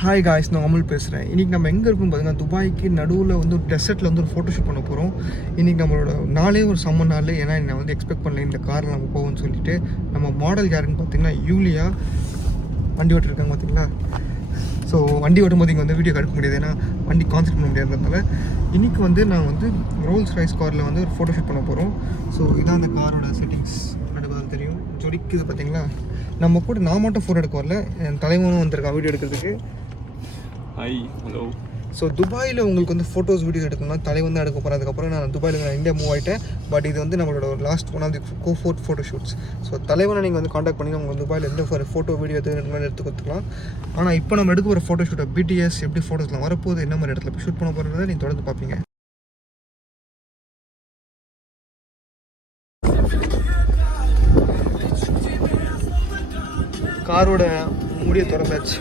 Hi guys, நான் அமுல் பேசுகிறேன். இன்றைக்கி நம்ம எங்கே இருக்குன்னு பார்த்தீங்கன்னா, துபாய்க்கு நடுவில் வந்து ஒரு டெசர்ட்டில் வந்து ஒரு ஃபோட்டோ ஷூட் பண்ண போகிறோம். இன்றைக்கி நம்மளோட நாளே ஒரு செம்ம நாள். ஏன்னா நான் வந்து எக்ஸ்பெக்ட் பண்ணல இந்த காரில் நம்ம போவோம்னு சொல்லிட்டு. நம்ம மாடல் யாருன்னு பார்த்தீங்கன்னா யூலியா வண்டி ஓட்டிருக்காங்க பார்த்தீங்களா. ஸோ வண்டி ஓட்டும்போது இங்கே வந்து வீடியோ எடுக்க முடியாது, ஏன்னா வண்டி கான்சென்ட் பண்ண முடியாததுனால. இன்றைக்கி வந்து நான் வந்து ரோல்ஸ் ராய்ஸ் காரில் வந்து ஒரு ஃபோட்டோ ஷூட் பண்ண போகிறோம். ஸோ இதான் அந்த காரோட செட்டிங்ஸ். நடுவில் தெரியும் ஜொலிக்குது பார்த்தீங்களா. நம்ம கூட நான் மட்டும் ஃபோட்டோ எடுக்க வரல, என் தலைவனும் வந்திருக்கான் வீடியோ எடுக்கிறதுக்கு. Hi, hello. ஸோ துபாயில் உங்களுக்கு வந்து ஃபோட்டோஸ் வீடியோ எடுக்கணும்னா தலைவன் தான் எடுக்க போகிறேன். அதுக்கப்புறம் நான் துபாயில் இந்தியா மூவ் ஆகிட்டேன். பட் இது வந்து நம்மளோட ஒரு last one of the photo shoots. So தலைவனை நீங்கள் வந்து காண்டாக்ட் பண்ணி அவங்க துபாயில் எந்த ஃபோட்டோ வீடியோ எடுத்து கொடுத்துக்கலாம். ஆனால் இப்போ நம்ம எடுக்க போகிற ஃபோட்டோ ஷூட்டை பிடிஎஸ் எப்படி ஃபோட்டோஸ்லாம் வரப்போது, என்ன மாதிரி இடத்துல ஷூட் பண்ண போகிறத நீங்கள் தொடர்ந்து பார்ப்பீங்க. காரோட முடிய திறந்தாச்சு.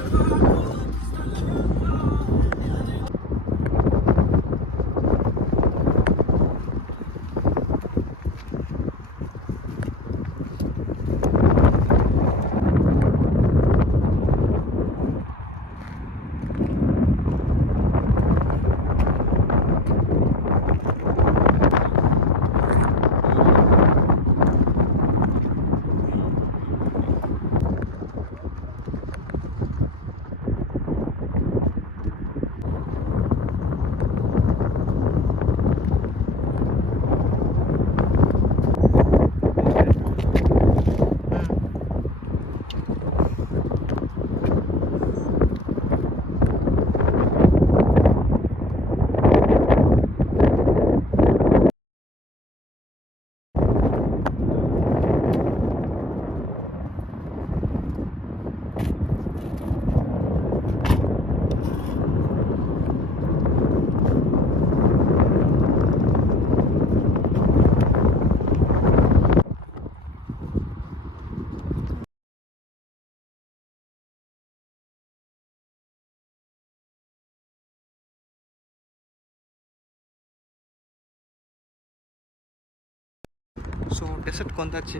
ஸோ டெசர்ட்க்கு வந்தாச்சு.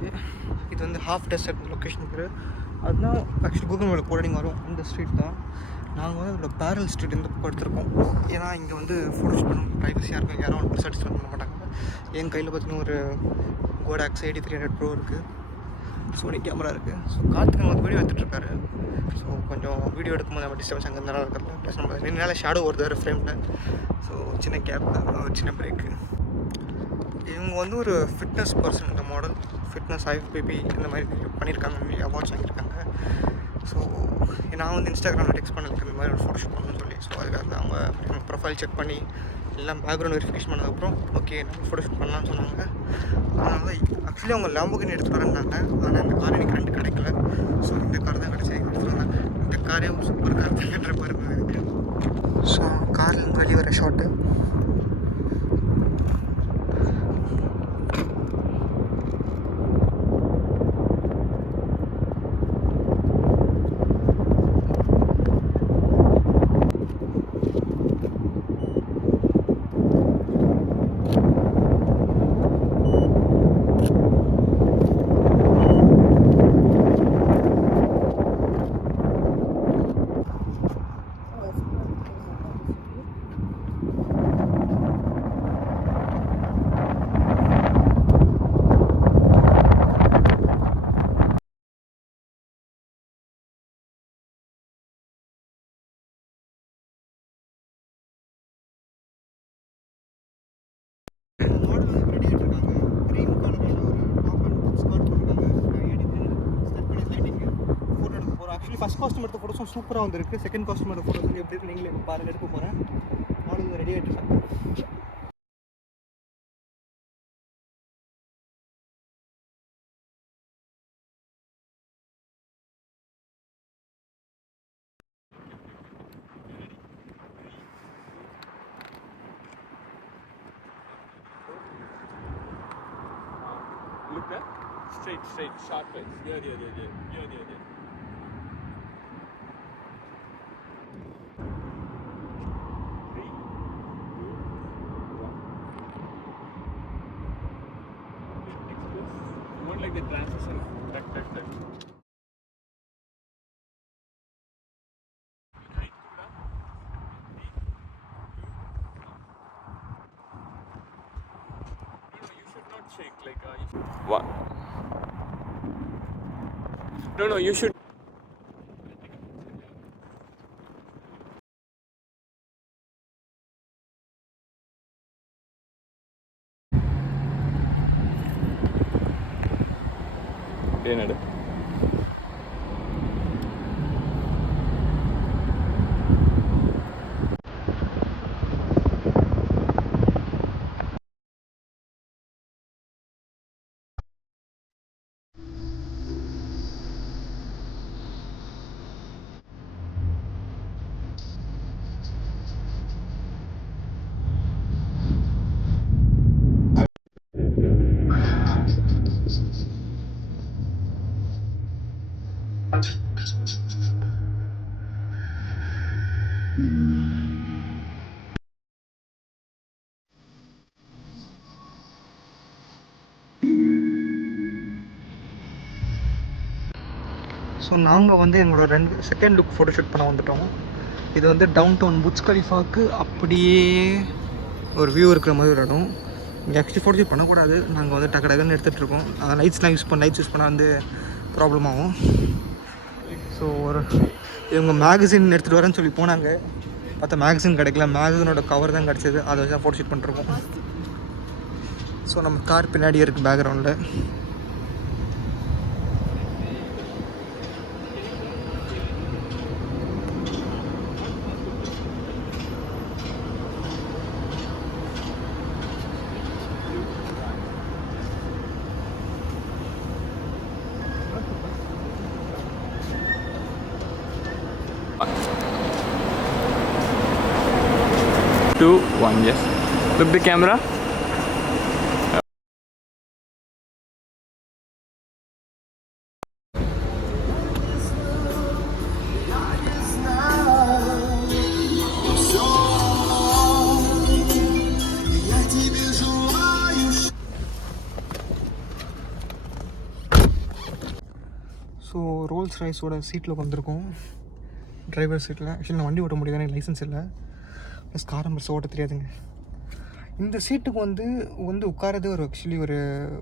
இது வந்து ஹாஃப் டெசர்ட் லொக்கேஷன் பேர். அதுதான் ஆக்சுவலி கூகுள் மேலே போட நீங்கள் வரும். இந்த ஸ்ட்ரீட் தான் நாங்கள் வந்து அதோட பேரல் ஸ்ட்ரீட் இந்த பக்கம் எடுத்திருக்கோம். ஏன்னா இங்கே வந்து ஃபோட்டோ ஷூட் பண்ண ப்ரைவசியாக இருக்கும், யாரும் ஒன்று சாட்டிஸ்ஃபை பண்ண மாட்டாங்க. என் கையில் பார்த்தீங்கன்னா ஒரு கோடாக்ஸ் 8300 Pro இருக்குது, சோனி கேமரா இருக்குது. ஸோ கார்த்திக் நம்ம வீடியோ எடுத்துகிட்ருக்காரு. ஸோ கொஞ்சம் வீடியோ எடுக்கும்போது நம்ம டிஸ்டர்பன்ஸ் அங்கே நல்லா இருக்கிறது. ப்ளஸ் நம்ம நின்னால ஷேடோ வருது வேறு ஃப்ரேமில். ஸோ சின்ன கேப், சின்ன பிரேக்கு. இவங்க வந்து ஒரு ஃபிட்னஸ் பர்சன். இந்த மாடல் ஃபிட்னஸ் ஐஎஃப்பிபி இந்த மாதிரி பண்ணியிருக்காங்க, அவார்ட்ஸ் வாங்கியிருக்காங்க. ஸோ நான் வந்து இன்ஸ்டாகிராமில் டெக்ஸ்ட் பண்ணியிருக்கேன் இந்த மாதிரி ஒரு ஃபோட்டோ ஷூட் பண்ணணும்னு சொல்லி. ஸோ அதுக்காக அவங்க ப்ரொஃபைல் செக் பண்ணி எல்லாம் பேக்ரவுண்ட் வெரிஃபிகேஷன் பண்ணதுக்கப்புறம் ஓகே நம்ம ஃபோட்டோ ஷூட் பண்ணலாம்னு சொன்னாங்க. அதனால ஆக்சுவலி அவங்க லாம்போகினி எடுத்துகிட்டு வரேன்னாங்க. ஆனால் இந்த கார் எனக்கு ரெண்டு கிடைக்கல. ஸோ இந்த கார் தான் கிடச்சி எடுத்துகிட்டு வந்தேன். இந்த காரே ஒரு சூப்பர் கார் தான்ன்ற மாதிரி இருக்குது. ஸோ கார்லேருந்து வெளியே வர ஷாட்டு. ஃபஸ்ட் காஸ்ட்யூம் எடுத்த ஃபோட்டோஸும் சூப்பராக வந்துருக்கு. செகண்ட் காஸ்ட்யூம் எடுத்த ஃபோட்டோஸ் வந்து எப்படி இருக்கு நீங்களே பாருங்கள். எடுக்க போகிறேன். மாடல் ரெடி ஆகிட்டு இருக்காங்க. Look at straight, sharp face. Yeah. Like the transition, tuck. shake like what? No, you should. என்னது? ஸோ நாங்கள் வந்து எங்களோட செகண்ட் லுக் ஃபோட்டோ ஷூட் பண்ண வந்துட்டோம். இது வந்து டவுன் டவுன் புர்ஜ் கலிஃபாவுக்கு அப்படியே ஒரு வியூ இருக்கிற மாதிரி ஒரு இடம். இங்கே ஆக்சுவலி ஃபோட்டோ ஷூட் பண்ணக்கூடாது, நாங்கள் வந்து டக்கு டக்குன்னு எடுத்துகிட்ருக்கோம். அதை லைட்ஸ் யூஸ் பண்ணால் வந்து ப்ராப்ளம் ஆகும். ஸோ இவங்க மேகசின் எடுத்துகிட்டு வரேன்னு சொல்லி போனாங்க, பார்த்தா மேகசின் கிடைக்கல, மேகசினோட கவர் தான் கிடச்சிது. அதை வச்சு தான் ஃபோட்டோ ஷூட் பண்ணிருக்கோம். ஸோ நம்ம கார் பின்னாடியே இருக்குது பேக்ரவுண்டில். Two, one, yes. Look the camera. So Rolls ராய்ஸோட சீட்டில் வந்திருக்கோம், டிரைவர் சீட்டில். ஆக்சுவலி நான் வண்டி ஓட்ட முடியாது, எனக்கு லைசன்ஸ் இல்லை, ப்ளஸ் கார் நம்பர்ஸ் ஓட்ட தெரியாதுங்க. இந்த சீட்டுக்கு வந்து உட்காரது ஆக்சுவலி ஒரு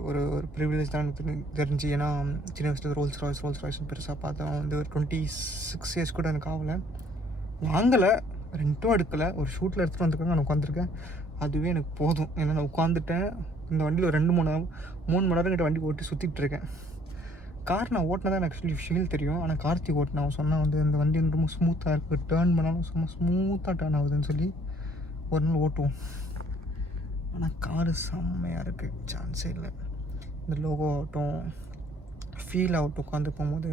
ஒரு ஒரு ப்ரிவிலேஜ் தான் எனக்கு தெரிஞ்சு. ஏன்னா சின்ன வயசில் ரோல்ஸ் ராய்ஸ்னு பெருசாக பார்த்தோம். வந்து ஒரு 26 இயர்ஸ் கூட எனக்கு ஆகலை, வாங்கலை, ரெண்டும் எடுக்கலை. ஒரு ஷூட்டில் எடுத்துகிட்டு வந்துருக்காங்க, நான் உட்காந்துருக்கேன், அதுவே எனக்கு போதும். ஏன்னா நான் உட்காந்துட்டேன். இந்த வண்டியில் ஒரு 3 மணி நேரம் கிட்ட வண்டி ஓட்டி சுற்றிட்டு இருக்கேன். கார் நான் ஓட்டினா தான் எனக்கு ஆக்சுவலி ஃபீல் தெரியும். ஆனால் கார்த்தி ஓட்டினா அவன் சொன்னால் வந்து இந்த வண்டி ரொம்ப ஸ்மூத்தாக இருக்குது, டேர்ன் பண்ணாலும் சும்மா ஸ்மூத்தாக டேர்ன் ஆகுதுன்னு சொல்லி ஒரு நாள் ஓட்டுவோம். ஆனால் காரு செம்மையாக இருக்குது, சான்ஸே இல்லை. இந்த லோகோ ஆகட்டும், ஃபீல் ஆகட்டும், உட்காந்து போகும்போது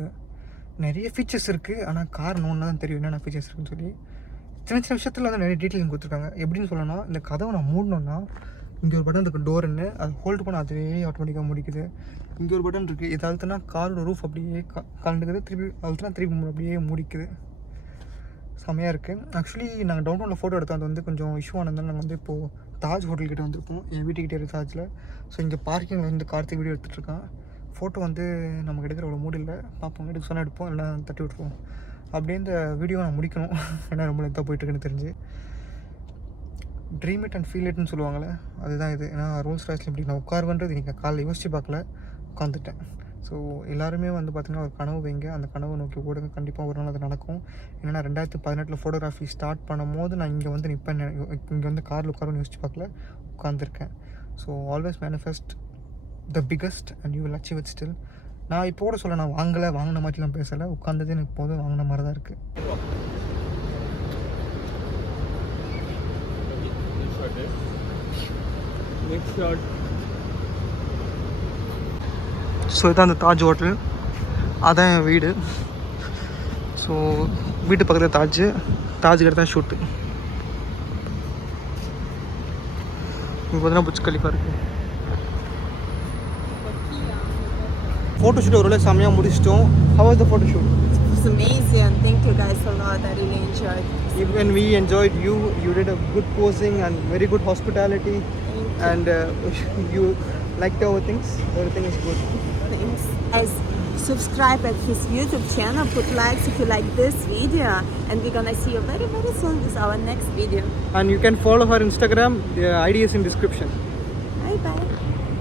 நிறைய ஃபீச்சர்ஸ் இருக்குது. ஆனால் கார் நோன்னா தான் தெரியும் என்னென்ன ஃபீச்சர்ஸ் இருக்குன்னு சொல்லி. சின்ன விஷயத்தில் வந்து நிறைய டீட்டெயிலிங் கொடுத்துருக்காங்க. எப்படின்னு சொல்லணும்னா, இந்த கதவை நான் மூடணுன்னா இங்கே ஒரு பட்டன் இருக்குது, டோருன்னு, அது ஹோல்டு பண்ண அதுவே ஆட்டோமேட்டிக்காக முடிக்குது. இங்கே ஒரு பட்டன் இருக்குது, இது அழுத்தினா காரோட ரூஃப் அப்படியே கலந்துக்குது, திருப்பி அழுத்தினா திருப்பி அப்படியே முடிக்குது. செம்மையாக இருக்குது. ஆக்சுவலி நாங்கள் டவுன்டவுனில் ஃபோட்டோ எடுத்தோம், அது வந்து கொஞ்சம் இஷ்யூ ஆனதுனால நாங்கள் வந்து இப்போது தாஜ் ஹோட்டல்கிட்ட வந்திருப்போம், என் வீட்டுக்கிட்டே இருக்குது தாஜில். ஸோ இங்கே பார்க்கிங்கில் வந்து கார்த்திக் வீடியோ எடுத்துகிட்ருக்கான். ஃபோட்டோ வந்து நமக்கு எடுக்கிற அவ்வளோ மூடு இல்லை, பார்ப்போம், எடுக்க சொன்னால் எடுப்போம், இல்லை தட்டி விட்டுருவோம். அப்படியே இந்த வீடியோ நான் முடிக்கணும், ஏன்னா ரொம்ப லெத்தாக போயிட்டுருக்குன்னு தெரிஞ்சு. ட்ரீம் இட் அண்ட் ஃபீல் இட்னு சொல்லுவாங்களே, அதுதான் இது. ஏன்னா ரோல்ஸ் ராய்ஸில் இப்படி நான் உட்காருவேன்றது நீங்கள் காலையில் யோசிச்சு பார்க்கல, உட்காந்துட்டேன். ஸோ எல்லாருமே வந்து பார்த்திங்கன்னா ஒரு கனவு வைங்க, அந்த கனவை நோக்கி ஓடுங்க, கண்டிப்பாக ஒரு நாள் அது நடக்கும். ஏன்னா 2018 ஃபோட்டோகிராஃபி ஸ்டார்ட் பண்ணும் போது நான் இங்கே வந்து நிற்பேன், இங்கே வந்து காரில் உட்காருன்னு யோசிச்சு பார்க்கல, உட்காந்துருக்கேன். So always manifest the biggest and you will achieve it still. நான் இப்போட சொல்ல, நான் வாங்கின மாதிரிலாம் பேசலை, உட்காந்ததே எனக்கு போதும், வாங்கின மாதிரி தான் இருக்குது. Next shot. ஸோ இதுதான் அந்த தாஜ் ஹோட்டல், அதான் என் வீடு. ஸோ வீட்டு பக்கத்தில் தாஜ்கிட்ட தான் ஷூட்டு. இங்கே பார்த்தீங்கன்னா புர்ஜ் கலிஃபா இருக்குது. ஃபோட்டோ ஷூட் ஒரு வேளை செம்மையாக முடிச்சிட்டோம். How was the photo shoot? It was amazing. Thank you guys a lot. I really enjoyed it. Even we enjoyed you. You did a good posing and very good hospitality. And you liked our things. Everything is good. Thanks. Guys, subscribe at his YouTube channel. Put likes if you like this video. And we're gonna see you very, very soon with our next video. And you can follow her Instagram. The ID is in description. Bye bye.